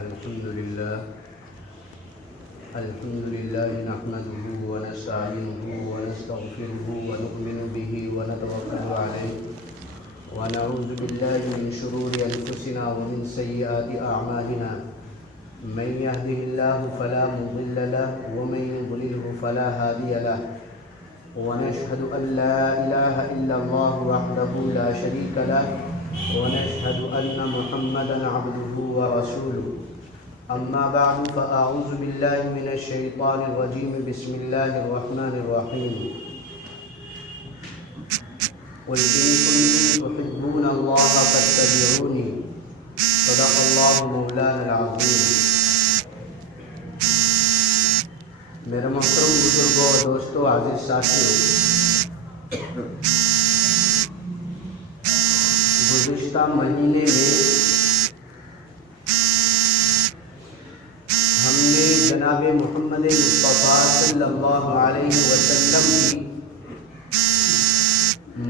الحمد لله نحمده ونستعينه ونستغفره ونؤمن به ونتوكل عليه ونعوذ بالله من شرور أنفسنا ومن سيئات أعمالنا من يهده الله فلا مضل له ومن يضلله فلا هادي له ونشهد أن لا إله إلا الله وحده لا شريك له ونشهد أن محمدا عبده ورسوله أما بعد فأعوذ بالله من الشيطان الرجيم بسم الله الرحمن الرحيم قل إن كنتم تحبون الله فاتبعوني صدق الله مولانا العظيم. میرے محترم بزرگوں اور دوستوں، عزیز ساتھیوں، گزشتہ مہینے میں ہم نے جناب محمد مصطفیٰ صلی اللہ علیہ وسلم کی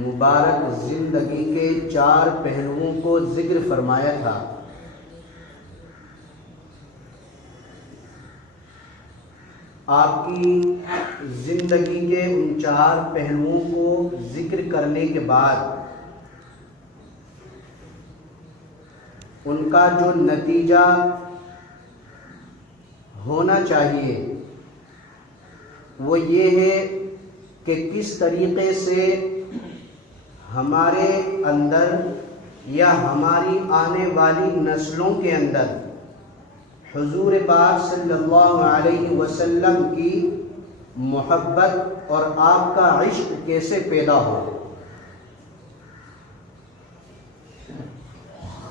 مبارک زندگی کے 4 پہلوؤں کو ذکر فرمایا تھا. آپ کی زندگی کے ان 4 پہلوؤں کو ذکر کرنے کے بعد ان کا جو نتیجہ ہونا چاہیے وہ یہ ہے کہ کس طریقے سے ہمارے اندر یا ہماری آنے والی نسلوں کے اندر حضور پاک صلی اللہ علیہ وسلم کی محبت اور آپ کا عشق کیسے پیدا ہو.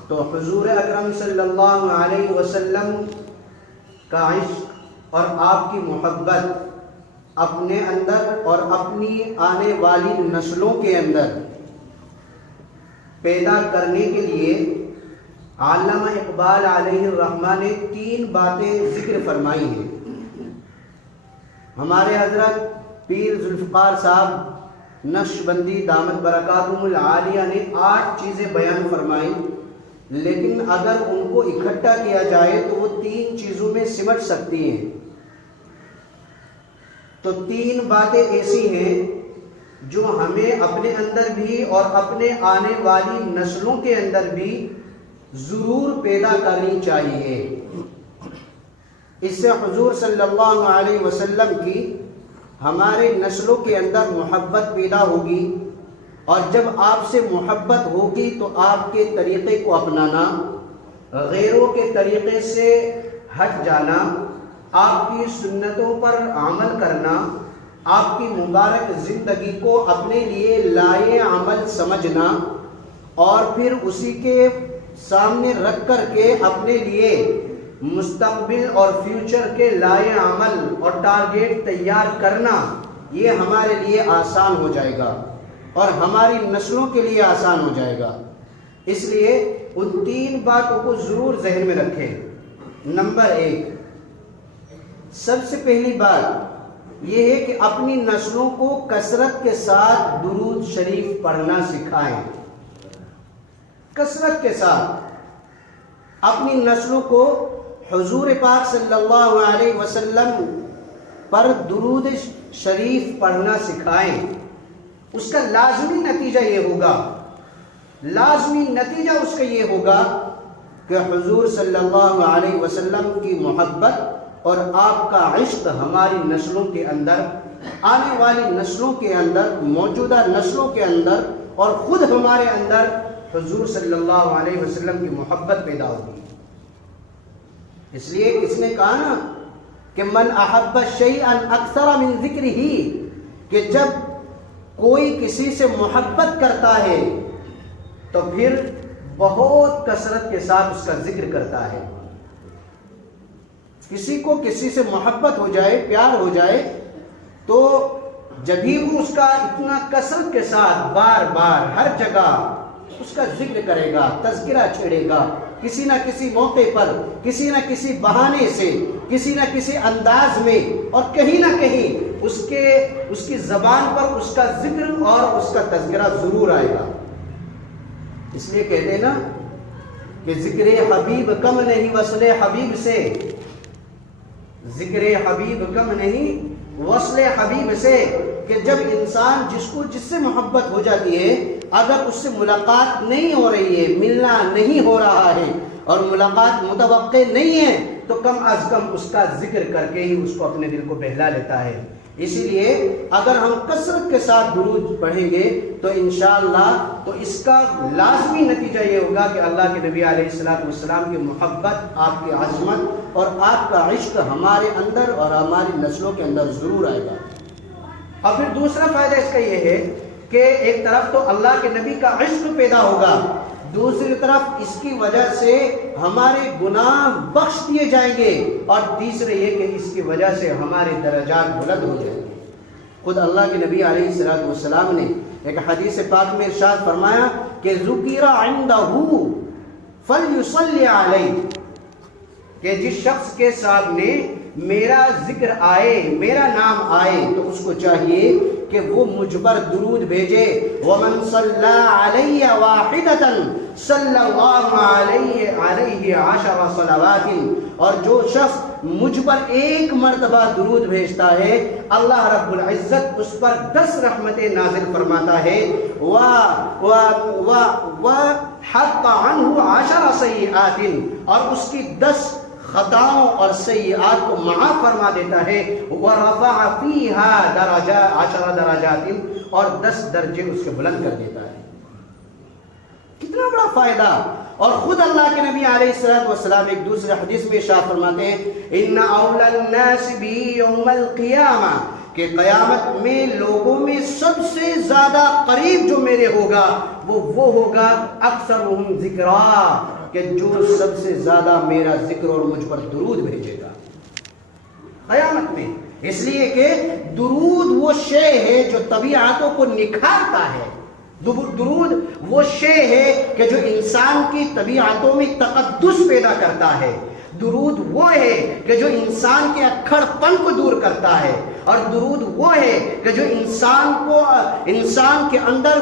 تو حضور اکرم صلی اللہ علیہ وسلم کا عشق اور آپ کی محبت اپنے اندر اور اپنی آنے والی نسلوں کے اندر پیدا کرنے کے لیے علامہ اقبال علیہ الرحمہ نے 3 باتیں ذکر فرمائی ہیں. ہمارے حضرت پیر ذوالفقار صاحب نقشبندی دامت برکاتہم العالیہ نے 8 چیزیں بیان فرمائی، لیکن اگر ان کو اکٹھا کیا جائے تو وہ 3 چیزوں میں سمٹ سکتی ہیں. تو 3 باتیں ایسی ہیں جو ہمیں اپنے اندر بھی اور اپنے آنے والی نسلوں کے اندر بھی ضرور پیدا کرنی چاہیے. اس سے حضور صلی اللہ علیہ وسلم کی ہمارے نسلوں کے اندر محبت پیدا ہوگی، اور جب آپ سے محبت ہوگی تو آپ کے طریقے کو اپنانا، غیروں کے طریقے سے ہٹ جانا، آپ کی سنتوں پر عمل کرنا، آپ کی مبارک زندگی کو اپنے لیے لائے عمل سمجھنا، اور پھر اسی کے سامنے رکھ کر کے اپنے لیے مستقبل اور فیوچر کے لائے عمل اور ٹارگیٹ تیار کرنا، یہ ہمارے لیے آسان ہو جائے گا اور ہماری نسلوں کے لیے آسان ہو جائے گا. اس لیے ان 3 باتوں کو ضرور ذہن میں رکھیں. نمبر 1، سب سے پہلی بات یہ ہے کہ اپنی نسلوں کو کثرت کے ساتھ درود شریف پڑھنا سکھائیں. کثرت کے ساتھ اپنی نسلوں کو حضور پاک صلی اللہ علیہ وسلم پر درود شریف پڑھنا سکھائیں. اس کا لازمی نتیجہ یہ ہوگا کہ حضور صلی اللہ علیہ وسلم کی محبت اور آپ کا عشق ہماری نسلوں کے اندر، آنے والی نسلوں کے اندر، موجودہ نسلوں کے اندر اور خود ہمارے اندر حضور صلی اللہ علیہ وسلم کی محبت پیدا ہوگی. اس لیے اس نے کہا نا کہ من احب شیئا اکثر من ذکرہ، کہ جب کوئی کسی سے محبت کرتا ہے تو پھر بہت کثرت کے ساتھ اس کا ذکر کرتا ہے. کسی کو کسی سے محبت ہو جائے، پیار ہو جائے، تو جب ہی وہ اس کا اتنا کثرت کے ساتھ بار بار ہر جگہ اس کا ذکر کرے گا، تذکرہ چھیڑے گا، کسی نہ کسی موقع پر، کسی نہ کسی بہانے سے، کسی نہ کسی انداز میں، اور کہیں نہ کہیں اس کی زبان پر اس کا ذکر اور اس کا تذکرہ ضرور آئے گا. اس لیے کہتے ہیں نا کہ ذکر حبیب کم نہیں وصل حبیب سے، ذکر حبیب کم نہیں وصل حبیب سے، کہ جب انسان جس سے محبت ہو جاتی ہے، اگر اس سے ملاقات نہیں ہو رہی ہے، ملنا نہیں ہو رہا ہے اور ملاقات متوقع نہیں ہے، تو کم از کم اس کا ذکر کر کے ہی اس کو اپنے دل کو بہلا لیتا ہے۔ اسی لیے اگر ہم کثرت کے ساتھ درود پڑھیں گے تو انشاءاللہ تو اس کا لازمی نتیجہ یہ ہوگا کہ اللہ کے نبی علیہ السلام کی محبت، آپ کی عظمت اور آپ کا عشق ہمارے اندر اور ہماری نسلوں کے اندر ضرور آئے گا۔ اور پھر دوسرا فائدہ اس کا یہ ہے کہ ایک طرف تو اللہ کے نبی کا عشق پیدا ہوگا، دوسری طرف اس کی وجہ سے ہمارے گناہ بخش دیے جائیں گے، اور تیسرے یہ کہ اس کی وجہ سے ہمارے درجات بلند ہو جائیں گے۔ خود اللہ کے نبی علیہ السلام نے ایک حدیث پاک میں ارشاد فرمایا کہ ذکر عندہ فلیصلی علیہ، کہ جس شخص کے سامنے میرا ذکر آئے، میرا نام آئے، تو اس کو چاہیے کہ وہ مجھ پر درود بھیجے۔ وَمَن صَلَّى عَلَيَّ وَاحِدَةً صَلَّى اللَّهُ عَلَيْهِ 10 صلوات، اور جو شخص مجھ پر ایک مرتبہ درود بھیجتا ہے، اللہ رب العزت اس پر 10 رحمتیں نازل فرماتا ہے، وَحَطَّ عَنْهُ 10 سَيِّئَاتٍ، اور اس کی 10 خطاؤں اور سیئات کو معاف فرما دیتا ہے، وَرَفَعَ فِيهَا 10 درجات، اور 10 درجے اس کے بلند کر دیتا ہے۔ کتنا بڑا فائدہ! اور خود اللہ کے نبی علیہ السلام ایک دوسرے حدیث میں ارشاد فرماتے ہیں اِنَّ أَوْلَى النَّاسِ بِي يَوْمَ الْقِيَامَةِ، کہ قیامت میں لوگوں میں سب سے زیادہ قریب جو میرے ہوگا وہ ہوگا اکثرہم ذکرا، کہ جو سب سے زیادہ میرا ذکر اور مجھ پر درود بھیجے گا قیامت میں۔ اس لیے کہ درود وہ شے ہے جو طبیعتوں کو نکھارتا ہے، درود وہ شے ہے کہ جو انسان کی طبیعتوں میں تقدس پیدا کرتا ہے، درود وہ ہے کہ جو انسان کے اکھڑ پن کو دور کرتا ہے، اور درود وہ ہے کہ جو انسان کے اندر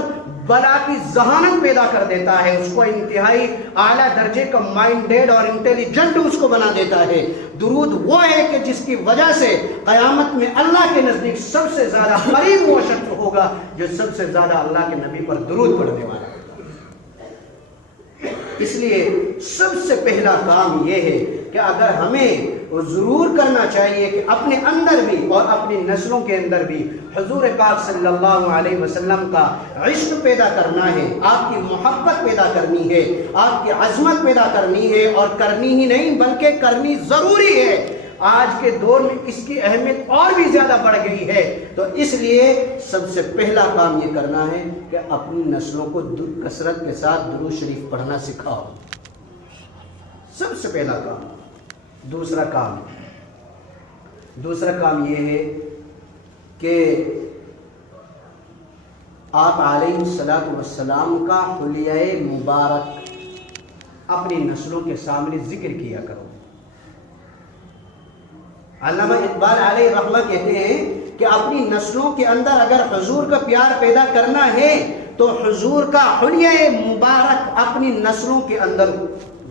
بلا کی ذہانت پیدا کر دیتا ہے، اس کو انتہائی اعلیٰ درجے کا مائنڈیڈ اور انٹیلیجنٹ اس کو بنا دیتا ہے۔ درود وہ ہے کہ جس کی وجہ سے قیامت میں اللہ کے نزدیک سب سے زیادہ قریب وہ شخص ہوگا جو سب سے زیادہ اللہ کے نبی پر درود پڑھنے والا ہے۔ اس لیے سب سے پہلا کام یہ ہے کہ اگر ہمیں ضرور کرنا چاہیے کہ اپنے اندر بھی اور اپنی نسلوں کے اندر بھی حضور پاک صلی اللہ علیہ وسلم کا عشق پیدا کرنا ہے، آپ کی محبت پیدا کرنی ہے، آپ کی عظمت پیدا کرنی ہے، اور کرنی ہی نہیں بلکہ کرنی ضروری ہے۔ آج کے دور میں اس کی اہمیت اور بھی زیادہ بڑھ گئی ہے، تو اس لیے سب سے پہلا کام یہ کرنا ہے کہ اپنی نسلوں کو کثرت کے ساتھ درود شریف پڑھنا سکھاؤ، سب سے پہلا کام۔ دوسرا کام یہ ہے کہ آپ علیہ السلام کا حلیہ مبارک اپنی نسلوں کے سامنے ذکر کیا کرو۔ علامہ اقبال علیہ رحمہ کہتے ہیں کہ اپنی نسلوں کے اندر اگر حضور کا پیار پیدا کرنا ہے تو حضور کا حلیہ مبارک اپنی نسلوں کے اندر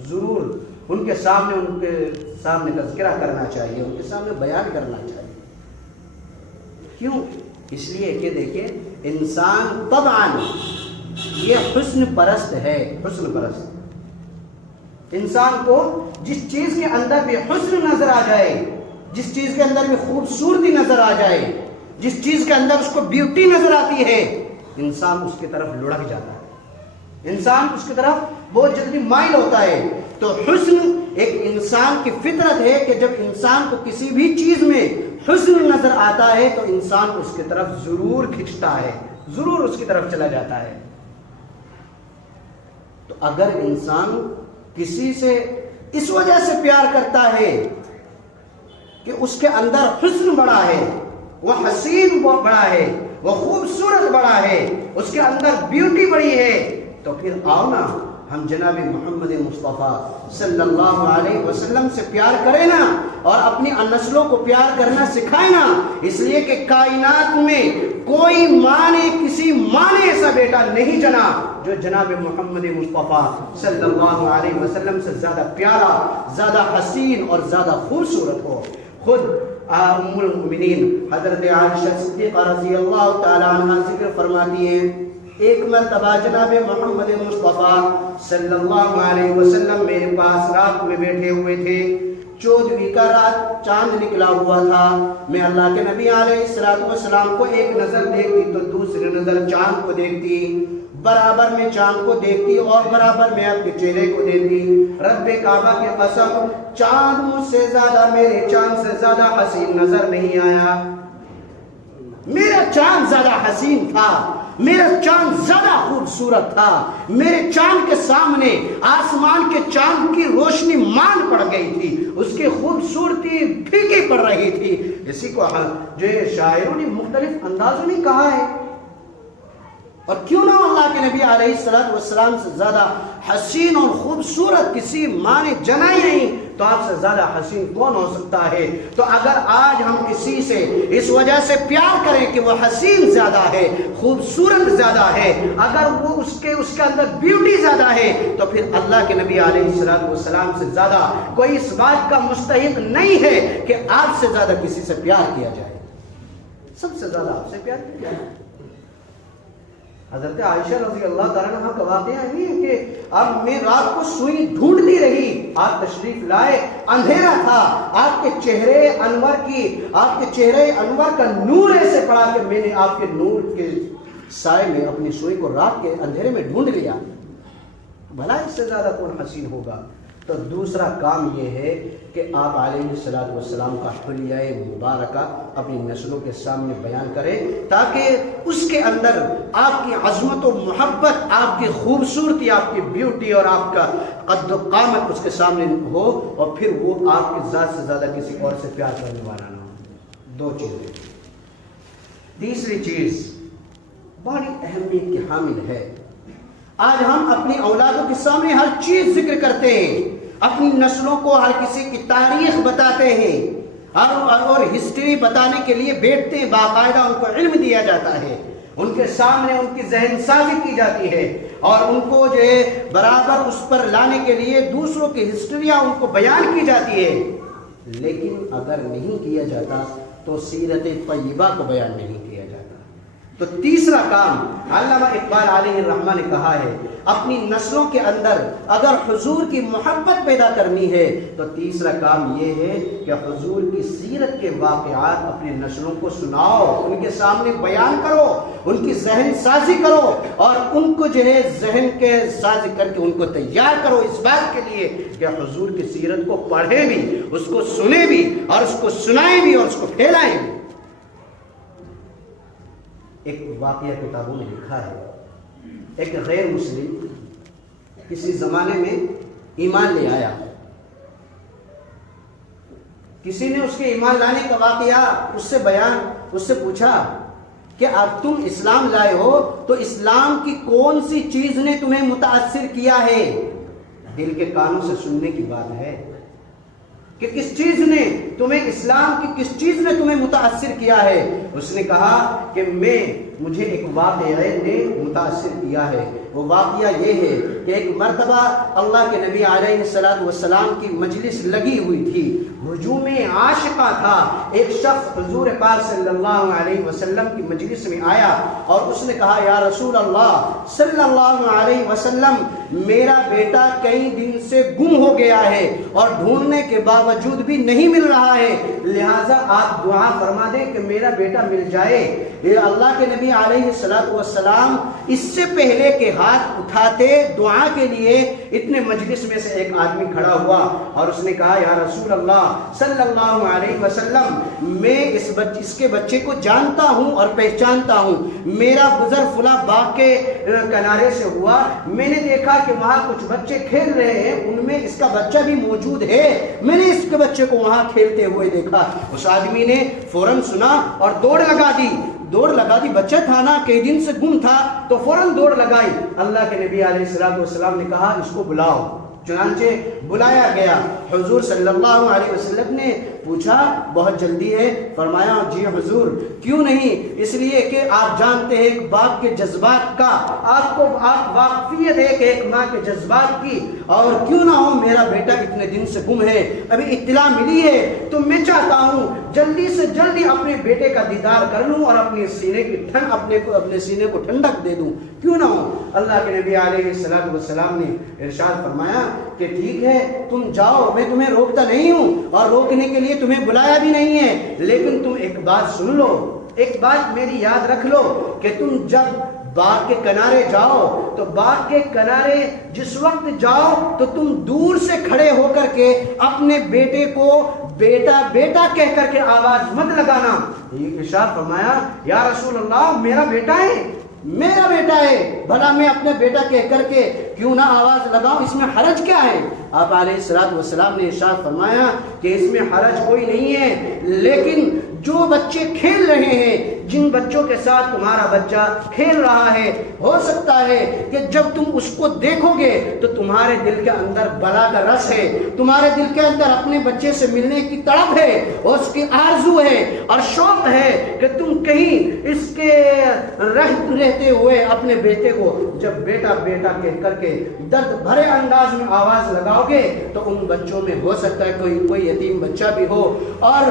ضرور ان کے سامنے تذکرہ کرنا چاہیے، ان کے سامنے بیان کرنا چاہیے۔ کیوں؟ اس لیے کہ دیکھیں انسان طبعاً یہ حسن پرست ہے، حسن پرست۔ انسان کو جس چیز کے اندر بھی حسن نظر آ جائے، جس چیز کے اندر بھی خوبصورتی نظر آ جائے، جس چیز کے اندر اس کو بیوٹی نظر آتی ہے، انسان اس کی طرف لڑک جاتا ہے، انسان اس کی طرف بہت جلدی مائل ہوتا ہے۔ تو حسن ایک انسان کی فطرت ہے کہ جب انسان کو کسی بھی چیز میں حسن نظر آتا ہے تو انسان اس کی طرف ضرور کھنچتا ہے، ضرور اس کی طرف چلا جاتا ہے۔ تو اگر انسان کسی سے اس وجہ سے پیار کرتا ہے کہ اس کے اندر حسن بڑا ہے، وہ حسین بڑا ہے، وہ خوبصورت بڑا ہے، اس کے اندر بیوٹی بڑی ہے، تو پھر آؤ نا ہم جناب محمد مصطفیٰ صلی اللہ علیہ وسلم سے پیار کریں نا، اور اپنی نسلوں کو پیار کرنا سکھائیں نا۔ اس لیے کہ کائنات میں کوئی ماں نے کسی ماں نے ایسا بیٹا نہیں جنا جو جناب محمد مصطفیٰ صلی اللہ علیہ وسلم سے زیادہ پیارا، زیادہ حسین اور زیادہ خوبصورت ہو۔ خود ام المؤمنین حضرت عائشہ صدیقہ رضی اللہ تعالیٰ عنہ ذکر فرماتی ہیں، ایک مرتبہ جناب محمد مصطفیٰ صلی اللہ علیہ وسلم میرے پاس رات میں بیٹھے ہوئے تھے، 14ویں کا رات، چاند نکلا ہوا تھا۔ میں اللہ کے نبی علیہ السلام کو ایک نظر دیکھتی تو دوسری نظر چاند کو دیکھتی، برابر میں چاند کو دیکھتی اور برابر میں آپ کے چہرے کو دیکھتی۔ رب کعبہ کی قسم، چاند مجھ سے زیادہ، میرے چاند سے زیادہ حسین نظر نہیں آیا۔ میرا چاند زیادہ حسین تھا، میرا چاند زیادہ خوبصورت تھا، میرے چاند کے سامنے آسمان کے چاند کی روشنی مان پڑ گئی تھی، اس کی خوبصورتی پھیکی پڑ رہی تھی۔ اسی کو جو شاعروں نے مختلف اندازوں میں کہا ہے، اور کیوں نہ اللہ کے نبی علیہ السلام سے زیادہ حسین اور خوبصورت کسی ماں نے جنا ہی نہیں، تو آپ سے زیادہ حسین کون ہو سکتا ہے؟ تو اگر آج ہم کسی سے اس وجہ سے پیار کریں کہ وہ حسین زیادہ ہے، خوبصورت زیادہ ہے، اگر وہ اس کے اندر بیوٹی زیادہ ہے، تو پھر اللہ کے نبی علیہ السلام سے زیادہ کوئی اس بات کا مستحق نہیں ہے کہ آپ سے زیادہ کسی سے پیار کیا جائے۔ سب سے زیادہ آپ سے پیار کیا جائے۔ حضرت عائشہ رضی اللہ تعالیٰ عنہ کا واقعہ یہ ہے کہ اب میں رات کو سوئی ڈھونڈتی رہی، آپ تشریف لائے، اندھیرا تھا، آپ کے چہرے انور کا نور ایسے پڑا کہ میں نے آپ کے نور کے سائے میں اپنی سوئی کو رات کے اندھیرے میں ڈھونڈ لیا۔ بھلا اس سے زیادہ کون حسین ہوگا؟ تو دوسرا کام یہ ہے کہ آپ علیہ السلام کا حلیہ مبارکہ اپنی نسلوں کے سامنے بیان کریں، تاکہ اس کے اندر آپ کی عظمت و محبت، آپ کی خوبصورتی، آپ کی بیوٹی اور آپ کا قد و قامت اس کے سامنے ہو، اور پھر وہ آپ کی ذات سے زیادہ کسی اور سے پیار کرنے والا نہ ہو۔ دو چیزیں۔ تیسری چیز بڑی اہمیت کی حامل ہے۔ آج ہم اپنی اولادوں کے سامنے ہر چیز ذکر کرتے ہیں، اپنی نسلوں کو ہر کسی کی تاریخ بتاتے ہیں، اور ہسٹری بتانے کے لیے بیٹھتے ہیں، باقاعدہ ان کو علم دیا جاتا ہے، ان کے سامنے ان کی ذہن سازی کی جاتی ہے، اور ان کو جو ہے برابر اس پر لانے کے لیے دوسروں کی ہسٹریاں ان کو بیان کی جاتی ہے۔ لیکن اگر نہیں کیا جاتا تو سیرت طیبہ کو بیان نہیں کیا جاتا۔ تو تیسرا کام علامہ اقبال علیہ الرحمہ نے کہا ہے، اپنی نسلوں کے اندر اگر حضور کی محبت پیدا کرنی ہے تو تیسرا کام یہ ہے کہ حضور کی سیرت کے واقعات اپنی نسلوں کو سناؤ، ان کے سامنے بیان کرو، ان کی ذہن سازی کرو، اور ان کو جو ہے ذہن کے سازی کر کے ان کو تیار کرو اس بات کے لیے کہ حضور کی سیرت کو پڑھیں بھی، اس کو سنیں بھی، اور اس کو سنائیں بھی، اور اس کو پھیلائیں بھی۔ ایک واقعہ کتابوں میں لکھا ہے، ایک غیر مسلم کسی زمانے میں ایمان لے آیا، کسی نے اس کے ایمان لانے کا واقعہ اس سے پوچھا کہ اب تم اسلام لائے ہو تو اسلام کی کون سی چیز نے تمہیں متاثر کیا ہے؟ دل کے کانوں سے سننے کی بات ہے کہ کس چیز نے تمہیں، اسلام کی کس چیز نے تمہیں متاثر کیا ہے؟ اس نے کہا کہ مجھے ایک واقعہ نے متاثر کیا ہے۔ وہ واقعہ یہ ہے کہ ایک مرتبہ اللہ کے نبی علیہ السلام کی مجلس لگی ہوئی تھی، ہجوم عاشقہ تھا۔ ایک شخص حضور پاک صلی اللہ علیہ وسلم کی مجلس میں آیا اور اس نے کہا، یا رسول اللہ صلی اللہ علیہ وسلم، میرا بیٹا کئی دن سے گم ہو گیا ہے اور ڈھونڈنے کے باوجود بھی نہیں مل رہا ہے، لہٰذا آپ دعا فرما دیں کہ میرا بیٹا مل جائے۔ یہ اللہ کے نبی علیہ السلام اس سے پہلے کہ ہاتھ اٹھاتے دعا کے لیے، اتنے مجلس میں سے ایک آدمی کھڑا ہوا اور اس نے کہا، یا رسول اللہ صلی اللہ علیہ وسلم، میں اس کے بچے کو جانتا ہوں اور پہچانتا ہوں، میرا گزر فلاں باغ کے کنارے سے ہوا، میں نے دیکھا کہ وہاں کچھ بچے کھیل رہے ہیں، ان میں اس کا بچہ بھی موجود ہے، میں نے اس کے بچے کو وہاں کھیلتے ہوئے دیکھا۔ اس آدمی نے فوراً سنا اور دوڑ لگا دی، بچہ تھا نا، کئی دن سے گم تھا، تو فوراً دوڑ لگائی۔ اللہ کے نبی علیہ السلام نے کہا، اس کو بلاؤ۔ چنانچہ بلایا گیا، حضور صلی اللہ علیہ وسلم نے پوچھا بہت جلدی ہے؟ فرمایا جی حضور، کیوں نہیں، اس لیے کہ آپ جانتے ہیں ایک باپ کے جذبات کا، آپ واقفیت ہے کہ ایک ماں کے جذبات کی، اور کیوں نہ ہو میرا بیٹا اتنے دن سے گم ہے، ابھی اطلاع ملی ہے تو میں چاہتا ہوں جلدی سے جلدی اپنے بیٹے کا دیدار کر لوں اور اپنے سینے کو ٹھنڈک دے دوں، کیوں نہ ہو؟ اللہ کے نبی علیہ السلام نے ارشاد فرمایا کہ ٹھیک ہے تم جاؤ، میں تمہیں روکتا نہیں ہوں اور روکنے کے لیے تمہیں بلایا بھی نہیں ہے، لیکن تم ایک بات سن لو، ایک بات میری یاد رکھ لو کہ تم جب باغ کے کنارے جاؤ تو باغ کے کنارے جس وقت جاؤ تو تم دور سے کھڑے ہو کر کے اپنے بیٹے کو بیٹا بیٹا کہہ کر کے آواز مت لگانا۔ یہ ارشاد فرمایا یا رسول اللہ میرا بیٹا ہے، بھلا میں اپنے بیٹا کہہ کر کے کیوں نہ آواز لگاؤں، اس میں حرج کیا ہے؟ آپ علیہ السلام نے ارشاد فرمایا کہ اس میں حرج کوئی نہیں ہے، لیکن جو بچے کھیل رہے ہیں، جن بچوں کے ساتھ تمہارا بچہ کھیل رہا ہے، ہو سکتا ہے کہ جب تم اس کو دیکھو گے تو تمہارے دل کے اندر بلا کا رس ہے، تمہارے دل کے اندر اپنے بچے سے ملنے کی تڑپ ہے، اس کی آرزو ہے اور شوق ہے کہ تم کہیں اس کے رہتے ہوئے اپنے بیٹے کو جب بیٹا بیٹا کہہ کر کے درد بھرے انداز میں آواز لگاؤ گے تو ان بچوں میں ہو سکتا ہے کوئی یتیم بچہ بھی ہو اور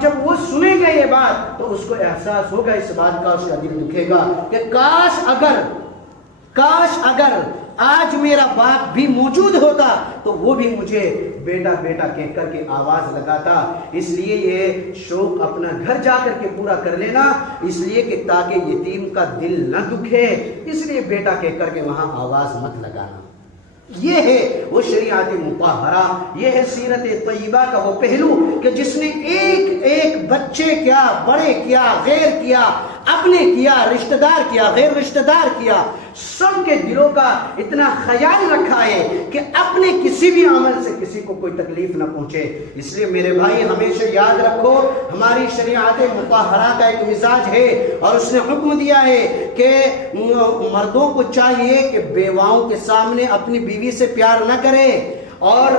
جب وہ سنے گا یہ بات تو اس کو احساس ہوگا اس بات کا، اس کا دل دکھے گا کہ کاش اگر آج میرا باپ بھی موجود ہوتا تو وہ بھی مجھے بیٹا بیٹا کہہ کر کے آواز لگاتا۔ اس لیے یہ شوق اپنا گھر جا کر کے پورا کر لینا، اس لیے کہ تاکہ یتیم کا دل نہ دکھے، اس لیے بیٹا کہہ کر کے وہاں آواز مت لگانا۔ یہ ہے وہ شریعت مطہرہ، یہ ہے سیرت طیبہ کا وہ پہلو کہ جس نے ایک ایک بچے کیا، بڑے کیا، غیر کیا، اپنے کیا، رشتہ دار کیا، غیر رشتہ دار کیا، سب کے دلوں کا اتنا خیال رکھا ہے کہ اپنے کسی بھی عمل سے کسی کو کوئی تکلیف نہ پہنچے۔ اس لیے میرے بھائی ہمیشہ یاد رکھو ہماری شریعت مطہرہ کا ایک مزاج ہے اور اس نے حکم دیا ہے کہ مردوں کو چاہیے کہ بیواؤں کے سامنے اپنی بیوی سے پیار نہ کرے، اور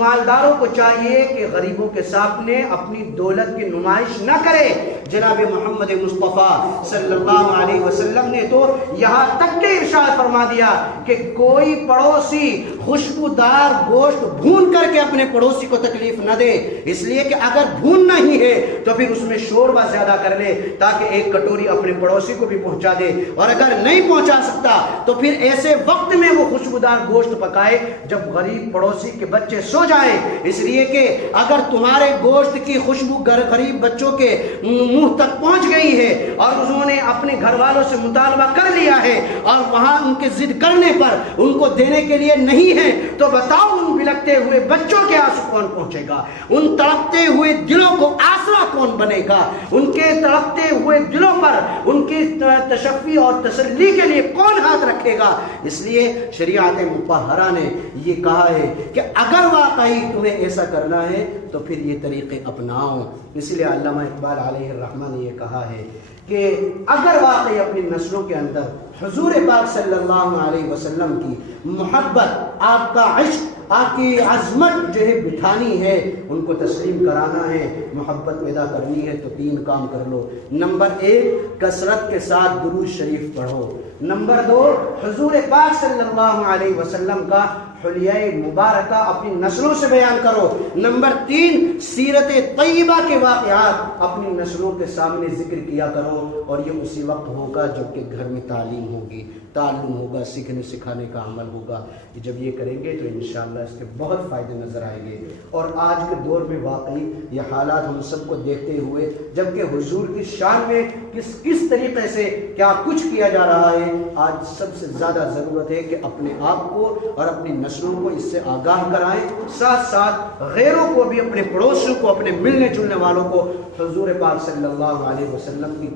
مالداروں کو چاہیے کہ غریبوں کے سامنے اپنی دولت کی نمائش نہ کرے۔ جناب محمد مصطفیٰ صلی اللہ علیہ وسلم نے تو یہاں تک کہ ارشاد فرما دیا کہ کوئی پڑوسی خوشبودار گوشت بھون کر کے اپنے پڑوسی کو تکلیف نہ دے، اس لیے کہ اگر بھوننا ہی ہے تو پھر اس میں شوربہ زیادہ کر لے تاکہ ایک کٹوری اپنے پڑوسی کو بھی پہنچا دے، اور اگر نہیں پہنچا سکتا تو پھر ایسے وقت میں وہ خوشبودار گوشت پکائے جب غریب پڑوسی کے بچے سو جائیں، اس لیے کہ اگر تمہارے گوشت کی خوشبو غریب بچوں کے منہ تک پہنچ گئی ہے اور انہوں نے اپنے گھر والوں سے مطالبہ کر لیا ہے اور وہاں ان کے ضد کرنے پر ان کو دینے کے لیے نہیں ہے، تو بتاؤ ان بلکتے ہوئے بچوں کے آنسو کون پہنچے گا؟ ان تڑپتے ہوئے دلوں کو آسرا کون بنے گا؟ ان کے تڑپتے ہوئے دلوں پر ان کی تشفی اور تسلی کے لیے کون ہاتھ رکھے گا؟ اس لیے شریعت مطہرہ نے یہ کہا ہے کہ اگر واقعی تمہیں ایسا کرنا ہے تو پھر یہ طریقے اپناؤ۔ اس لیے علامہ اقبال علیہ الرحمہ نے یہ کہا ہے کہ اگر واقعی اپنی نسلوں کے اندر حضور پاک صلی اللہ علیہ وسلم کی محبت، آپ کا عشق، آپ کی عظمت جو ہے بٹھانی ہے، ان کو تسلیم کرانا ہے، محبت پیدا کرنی ہے تو 3 کام کر لو۔ نمبر 1 کثرت کے ساتھ درود شریف پڑھو۔ نمبر 2 حضور پاک صلی اللہ علیہ وسلم کا حلیہ مبارکہ اپنی نسلوں سے بیان کرو۔ نمبر 3 سیرت طیبہ کے واقعات اپنی نسلوں کے سامنے ذکر کیا کرو، اور یہ اسی وقت ہوگا جب کہ گھر میں تعلیم ہوگی، تعلم ہوگا، سیکھنے سکھانے کا عمل ہوگا۔ جب یہ کریں گے تو انشاءاللہ اس کے بہت فائدے نظر آئیں گے۔ اور آج کے دور میں واقعی یہ حالات ہم سب کو دیکھتے ہوئے جبکہ حضور کی شان میں کس طریقے سے کیا کچھ کیا جا رہا ہے، آج سب سے زیادہ ضرورت ہے کہ اپنے آپ کو اور اپنی نسلوں کو اس سے آگاہ کرائیں، ساتھ ساتھ غیروں کو بھی، اپنے پڑوسیوں کو، اپنے ملنے جلنے والوں کو حضور پاک صلی اللہ علیہ وسلم کی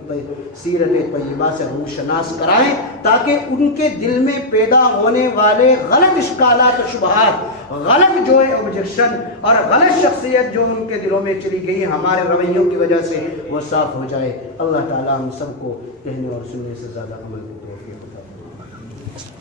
سیرت طیبہ سے روشناس کرائیں، تاکہ ان کے دل میں پیدا ہونے والے غلط اشکالات و شبہات، غلط جو ہے آبجیکشن اور غلط شخصیت جو ان کے دلوں میں چلی گئی ہمارے رویوں کی وجہ سے، وہ صاف ہو جائے۔ اللہ تعالی ہم سب کو کہنے اور سننے سے زیادہ عمل